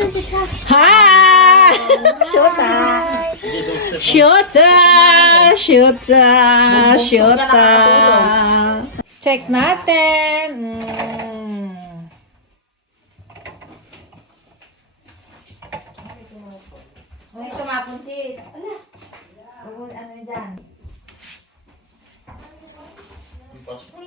Hi! Shota! Shota! Shota! Shota! Check natin! Mm. Ay, tumapon sis. Ala. Ano dyan? Pasok